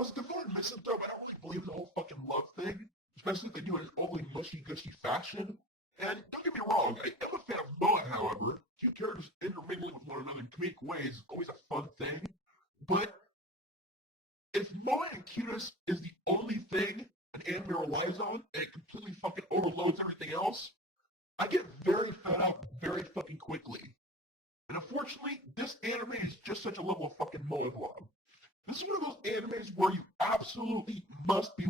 as a devoted Misanthrope, I don't really believe in the whole fucking love thing, especially if they do it in an overly mushy-gushy fashion. And don't get me wrong, I am a fan of Moa, however. Two characters intermingling with one another in comedic ways is always a fun thing. But if Moa and cuteness is the only thing an anime relies on, and it completely fucking overloads everything else, I get very fed up very fucking quickly. And unfortunately, this anime is just such a level of fucking moeblob. This is one of those animes where you absolutely must be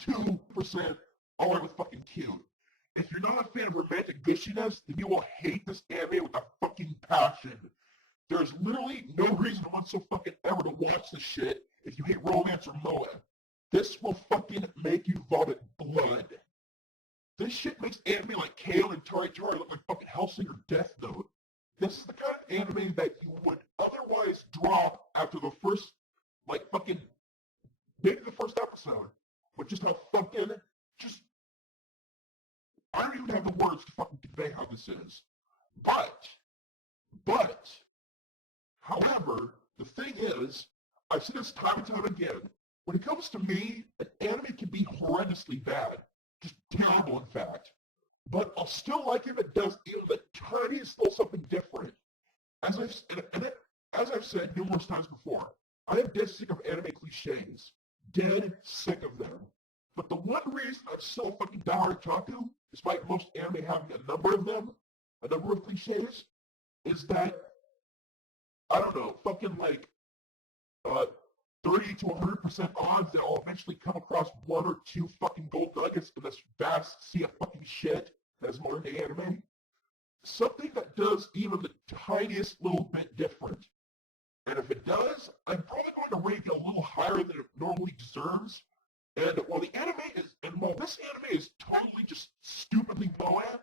2% alright with fucking cute. If you're not a fan of romantic gushiness, then you will hate this anime with a fucking passion. There's literally no reason whatsoever to watch this shit if you hate romance or moe. This will fucking make you vomit blood. This shit makes anime like Kale and Tari Tari look like fucking Hellsing or Death Note. This is the kind of anime that you would otherwise drop after the first, maybe the first episode. But just how fucking, I don't even have the words to fucking convey how this is. But, however, the thing is, I've seen this time and time again. When it comes to me, an anime can be horrendously bad. Just terrible, in fact. But I'll still like if it does even the tiniest little something different. As I've said numerous times before, I am dead sick of anime cliches. Dead sick of them. But the one reason I'm so fucking diehard otaku, despite most anime having a number of them, a number of cliches, is that, I don't know, 30 to 100% odds that I'll eventually come across one or two fucking gold nuggets in this vast sea of fucking shit that is modern day anime. Something that does even the tiniest little bit different. And if it does, I'm probably going to rate it a little higher than it normally deserves. And while this anime is totally just stupidly moe,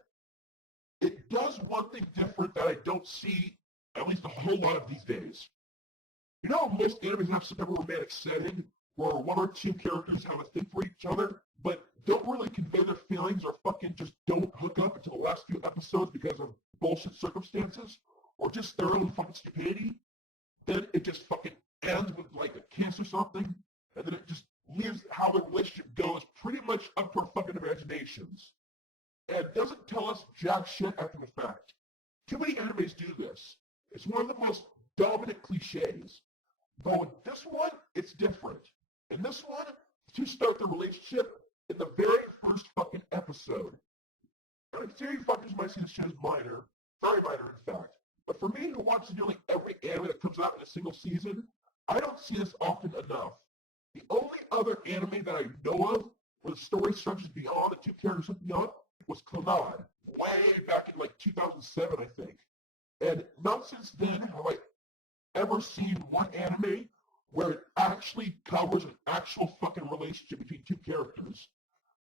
it does one thing different that I don't see, at least a whole lot of these days. You know, most animes have some type of romantic setting where one or two characters have a thing for each other, but don't really convey their feelings or fucking just don't hook up until the last few episodes because of bullshit circumstances or just their own fucking stupidity. Then it just fucking ends with like a kiss or something, and then it just leaves how the relationship goes pretty much up to our fucking imaginations. And doesn't tell us jack shit after the fact. Too many animes do this. It's one of the most dominant cliches. But with this one, it's different. In this one, the two start their relationship in the very first fucking episode. And I can tell you fuckers might see this shit as minor. Very minor, in fact. But for me, who watches nearly every anime that comes out in a single season, I don't see this often enough. The only other anime that I know of where the story stretches beyond the two characters hooking up was Clannad, way back in 2007, I think. And not since then have I ever seen one anime where it actually covers an actual fucking relationship between two characters.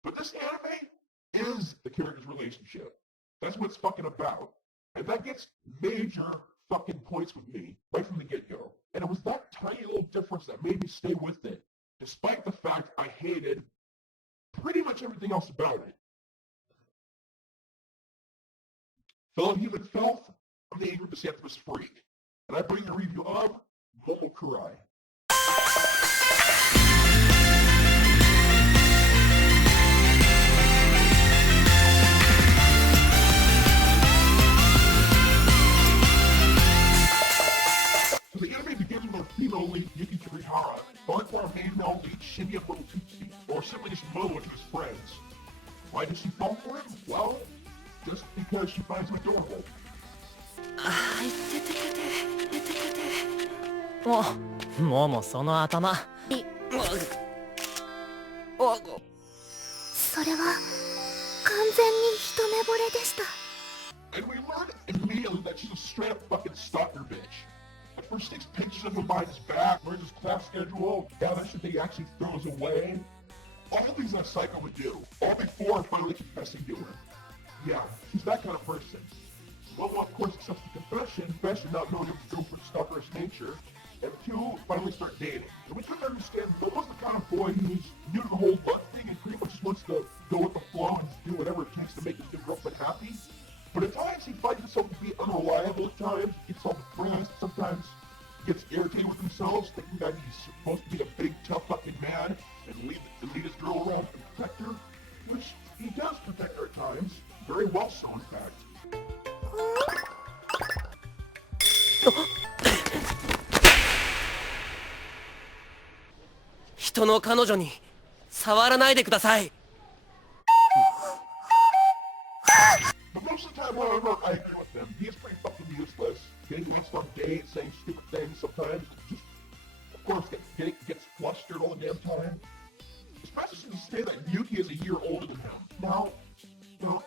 But this anime is the character's relationship. That's what it's fucking about. And that gets major fucking points with me right from the get-go. And it was that tiny little difference that made me stay with it, despite the fact I hated pretty much everything else about it. Fellow human filth, I'm the angry Misanthrope freak, and I bring a review of Momokuri. So the anime begins with our female lead, Yuki Kurihara, falling for our main male lead, Shinya Momotsuki, or simply just Momo to his friends. Why does she fall for him? Well, just because she finds him adorable. ももその頭それは完全に一目惚れでした。 And we learn immediately that she's a straight up fucking stalker bitch. At first takes pictures of him behind his back, learns his class schedule, gathers shit that he actually throws away. All things that Psycho would do, all before finally confessing to her. Yeah, she's that kind of person. Momo of course accepts the confession not knowing his girlfriend's stalkerish nature, and the two finally start dating. And we come to understand Momo's the kind of boy who's new to the whole luck thing and pretty much just wants to go with the flow and do whatever it takes to make his new girlfriend happy. But at times he finds himself to be unreliable at times, gets all depressed, sometimes gets irritated with themselves, thinking that he's supposed to be a big, tough fucking man and lead his girl around and protect her, which he does protect her at times, very well so in fact. 人の彼女に触らないでください。 But most of the time, whenever I agree with him, he is pretty fucking useless. Getting wasted on dates, saying stupid things sometimes, just, of course, gets flustered all the damn time. Especially since you say that Yuki is a year older than him. Now,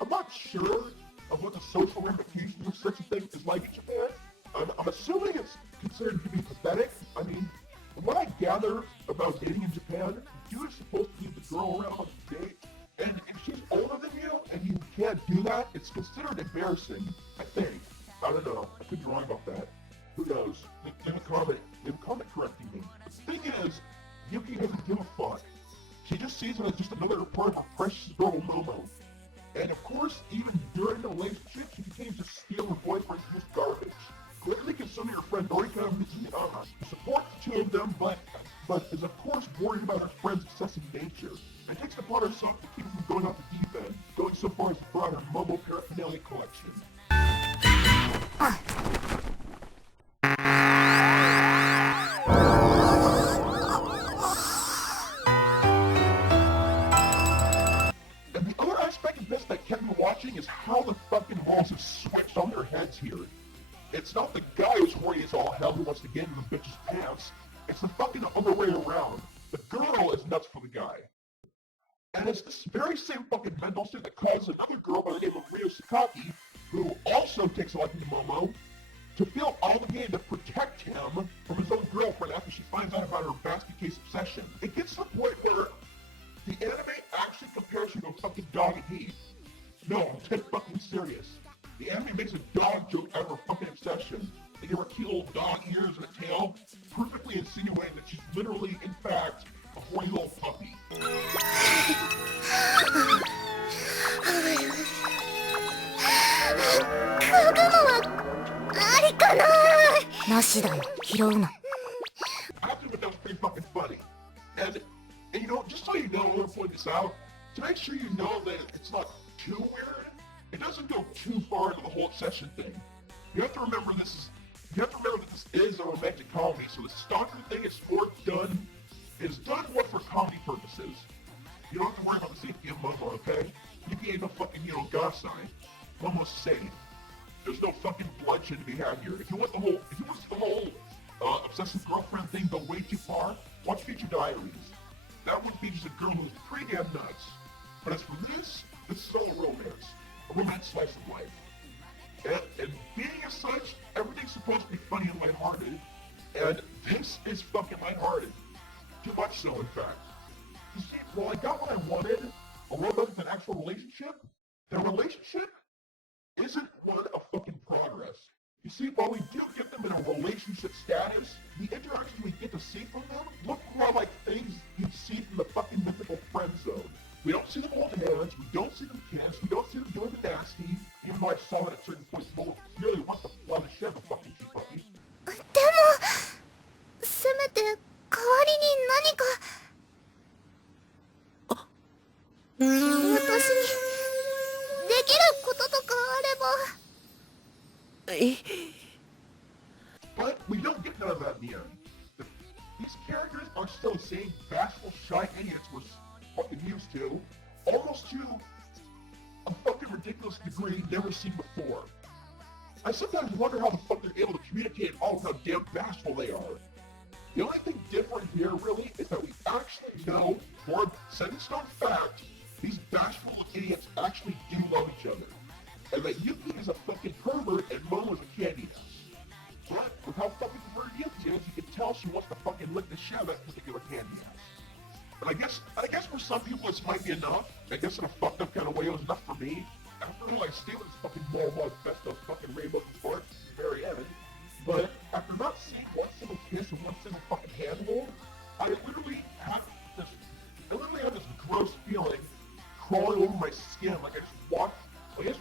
I'm not sure of what the social ramifications of such a thing is like in Japan. I'm assuming it's considered to be pathetic. I mean, from what I gather about dating in Japan, you are supposed to leave the girl around on a date, and if she's older than you and you can't do that, it's considered embarrassing, I think. I don't know. I could be wrong about that. Who knows? Leave a comment correcting me. But the thing is, Yuki doesn't give a fuck. She just sees it as just another part of her precious girl Momo. And of course, even during the relationship, she continues to steal her boyfriend's used garbage. Clearly consuming her friend Norika and Mitsuyama. Supports the two of them, but is of course worried about her friend's excessive nature. And takes it upon herself to keep him from going off the deep end, going so far as to brought her Momo paraphernalia collection. And the other aspect of this that kept me watching is how the fucking roles have switched on their heads here. It's not the guy who's horny as all hell who wants to get into the bitch's pants. It's the fucking other way around. The girl is nuts for the guy. And it's this very same fucking mental state that causes another girl by the name of Ryo Sakaki, who also takes a liking to Momo, to feel obligated to protect him from his own girlfriend after she finds out about her basket case obsession. It gets to the point where the anime actually compares her to a fucking dog in heat. No, I'm dead fucking serious. The anime makes a dog joke out of her fucking obsession. They give her cute little dog ears and a tail, perfectly insinuating that she's literally, in fact, a horny little puppy. なしだよ、拾うな。 I have to admit that was pretty fucking funny. And you know, just so you know, I'm gonna point this out, to make sure you know that it's not too weird, it doesn't go too far into the whole obsession thing. You have to remember that this is a romantic comedy, so the stalker thing is done more for comedy purposes. You don't have to worry about the safety of Momo, okay? Yuki ain't no fucking, Gasai. Momo's safe. There's no fucking bloodshed to be had here. If you want to see the whole obsessive girlfriend thing go way too far, watch Future Diaries. That one features a girl who's pretty damn nuts. But as for this is all a romance slice of life. And being as such, everything's supposed to be funny and lighthearted, and this is fucking lighthearted. Too much so, in fact. You see, while I got what I wanted, a robot with an actual relationship, the relationship isn't one of fucking progress. You see, while we do get them in a relationship status, the interactions we get to see from them look more like things you'd see from the fucking mythical friend zone. We don't see them holding hands, we don't see them kiss, we don't see them doing the nasty, even though I saw it at certain points, Mo really wants to fly the shit of a fucking cute puppy. でも、せめて代わりに何か。私にできることとかあれば。But we don't get none of that in the end. These characters are still the same bashful, shy idiots we're fucking used to, almost to a fucking ridiculous degree never seen before. I sometimes wonder how the fuck they're able to communicate all of how damn bashful they are. The only thing different here, really, is that we actually know, for a set in stone fact, these bashful idiots actually do love each other. And that Yuki is a fucking pervert and Momo is a candy ass. But with how fucking perverted Yuki is, you can tell she wants to fucking lick the shit out of that particular candy ass. But I guess for some people this might be enough. I guess in a fucked up kind of way it was enough for me. After all, I stayed with this fucking moeblob fest of fucking rainbows and sparks at the very end. But after not seeing one single kiss and one single fucking handhold, I literally have this gross feeling crawling over my skin like I just watched the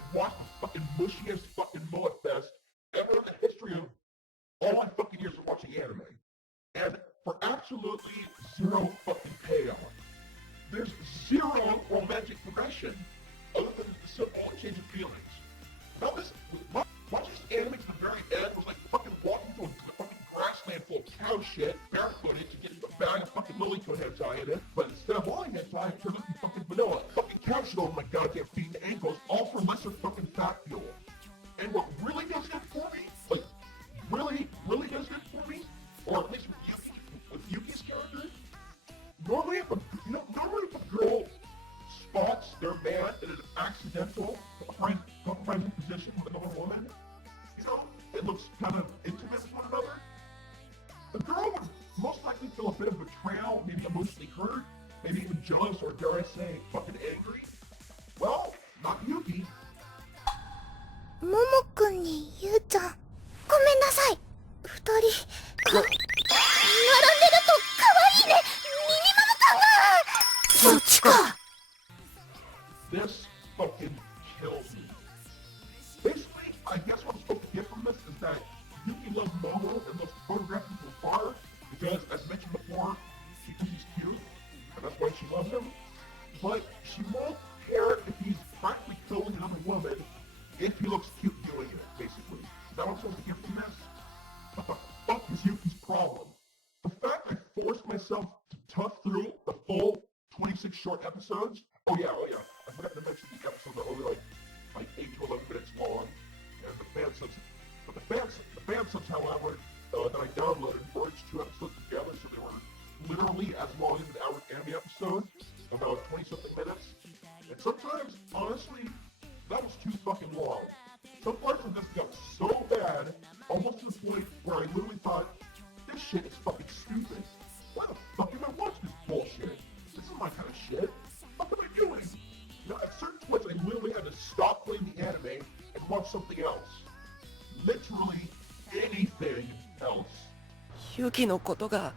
fucking mushiest fucking Moa fest ever in the history of all my fucking years of watching anime. And for absolutely zero fucking payoff. There's zero romantic progression other than the simple change of feelings. Now this, watch this anime to the very end was like fucking walking through a fucking grassland full of cow shit, barefooted to get into a bag of fucking lilycone hentai in it, but instead of all hentai, it turned out to be fucking vanilla. Fucking cow shit over my goddamn feet and ankles, all for lesser fucking fat fuel. And what really does it for me, like, really does it for me, or at least with Yuki's character, normally if a girl spots their man in an accidental compromising position with another woman, you know, it looks kind of intimate with one another, the girl would most likely feel a bit of betrayal, maybe emotionally hurt, maybe even jealous, or dare I say, fucking angry. Well, not Yuki. ももくんにゆうちゃん、ごめんなさい。二人並んでると可愛いね。ミニマム感が。そっちか。This fucking kills me. Basically, I guess what I'm supposed to get from this is that Yuki loves Momo and loves photographing from afar because, as mentioned before, she thinks he's cute, and that's why she loves him. But she won't care if he's practically killing another woman if he looks cute doing it, basically. Is that what I'm supposed to get from this? What the fuck is Yuki's problem? The fact I forced myself to tough through the full 26 short episodes? Oh yeah. I forgot to mention the episodes are only like 8 to 11 minutes long. And the fan subs, however, that I downloaded merged 2 episodes together, so they were literally as long as an average anime episode, about 20-something minutes. And sometimes, honestly, that was too fucking long. Some parts of this got so bad, almost to the point where I literally thought, this shit is fucking stupid. Why the fuck am I watching this bullshit? This is my kind of shit. What am I doing? You know, at certain points I literally had to stop playing the anime and watch something else. Literally anything else. ユキのことが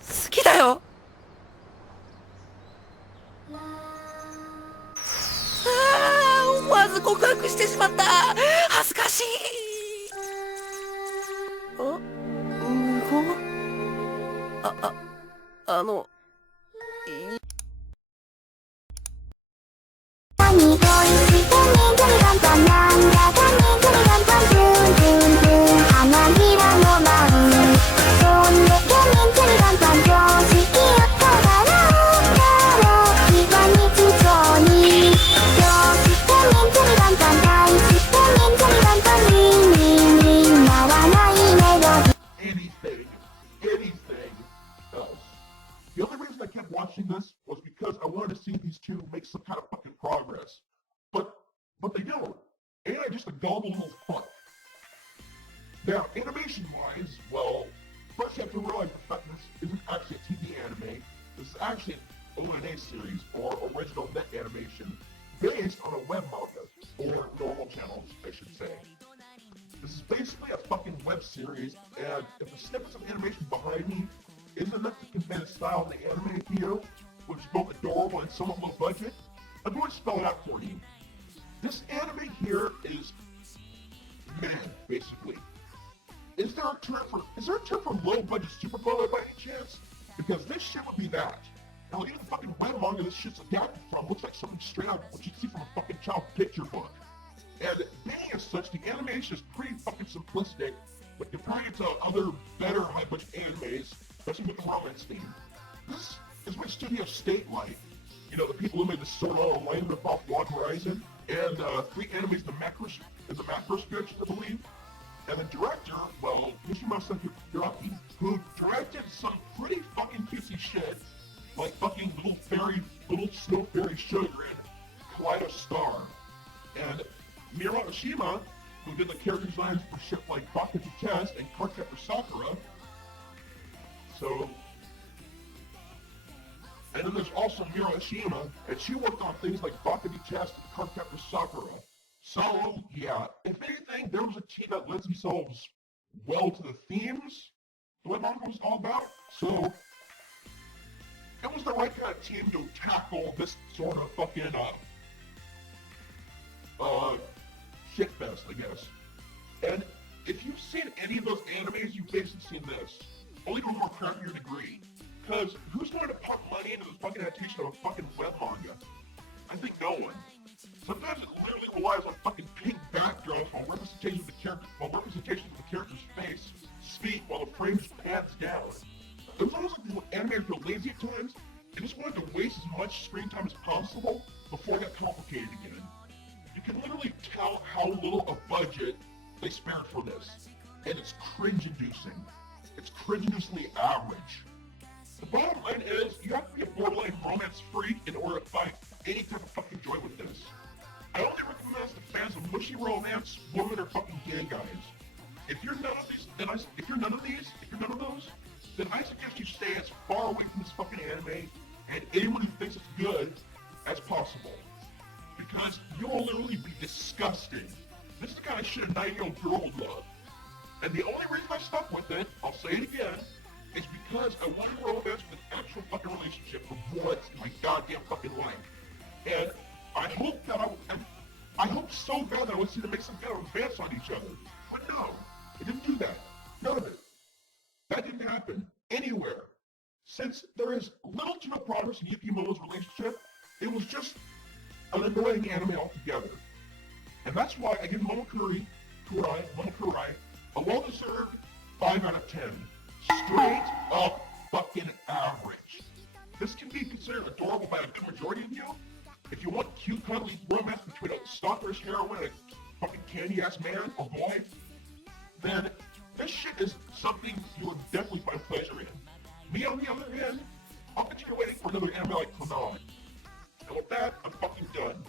好きだよ。思わず告白してしまった。恥ずかしい。無言。あの。Watching this was because I wanted to see these two make some kind of fucking progress. But they don't. And I'm just a gullible little fuck. Now, animation-wise, well, first you have to realize the fact this isn't actually a TV anime. This is actually an ONA series, or original net animation, based on a web manga, or normal channels, I should say. This is basically a fucking web series, and if the snippets of animation behind me isn't enough to convey the style of the anime to you, which is both adorable and somewhat low budget, I'm going to spell it out for you. This anime here is meh, basically. Is there a term for low budget superphoto by any chance? Because this shit would be that. Now even the fucking web manga this shit's adapted from looks like something straight out what you'd see from a fucking child picture book. And being as such, the animation is pretty fucking simplistic, but comparing it to other better high budget animes, especially with the romance theme. This is what Studio State like. You know, the people who made the Solo, Land of Off Log Horizon, and 3 animes in the macro scripts, I believe. And the director, well, Misanthrope, who directed some pretty fucking cutesy shit, like fucking little snow fairy sugar and Kaleido Star. And Miro Oshima, who did the character designs for shit like Baka Test and Cardcaptor Sakura. So, and then there's also Miro Oshima, and she worked on things like Baka Test and Cardcaptor Sakura. So, yeah, if anything, there was a team that lends themselves well to the themes the web manga was all about. So, it was the right kind of team to tackle this sort of fucking, shitfest, I guess. And if you've seen any of those animes, you've basically seen this. Only to a more crappier degree. Because who's going to pump money into the fucking adaptation of a fucking web manga? I think no one. Sometimes it literally relies on fucking pink backdrops while representation of the character's face speak while the frame just pans down. It was almost like the animators were lazy at times and just wanted to waste as much screen time as possible before it got complicated again. You can literally tell how little a budget they spared for this, and it's cringe-inducing. It's cringe-inducingly average. The bottom line is, you have to be a borderline romance freak in order to find any type of fucking joy with this. I only recommend this to fans of mushy romance, women, or fucking gay guys. If you're none of these, if you're none of those, then I suggest you stay as far away from this fucking anime and anyone who thinks it's good as possible. Because you'll literally be disgusting. This is the kind of shit a 9-year-old girl would love. And the only reason I stuck with it, I'll say it again, is because I wanted romance with an actual fucking relationship for once in my goddamn fucking life. And I hope so bad that I would see them make some kind of advance on each other. But no, it didn't do that. None of it. That didn't happen anywhere. Since there is little to no progress in Yuki and Momo's relationship, it was just an annoying anime altogether. And that's why I give Momokuri a well-deserved 5 out of 10. Straight up fucking average. This can be considered adorable by a good majority of you. If you want cute, cuddly romance between a stalker's heroine and a fucking candy-ass man or boy, then this shit is something you will definitely find pleasure in. Me, on the other hand, I'll continue waiting for another anime like Clonon. And with that, I'm fucking done.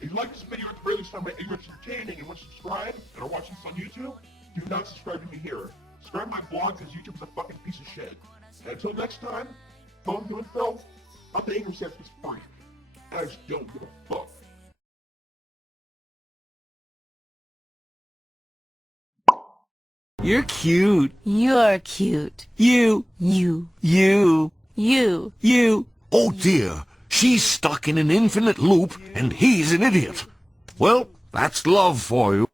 If you like this video at the very least, find my ignorance entertaining and want to subscribe and are watching this on YouTube, do not subscribe to me here. Subscribe to my blog because YouTube's a fucking piece of shit. And until next time, phone doing Phil, I'm the English Sexist Freak. And I just don't give a fuck. You're cute. You're cute. You. Oh dear, she's stuck in an infinite loop and he's an idiot. Well, that's love for you.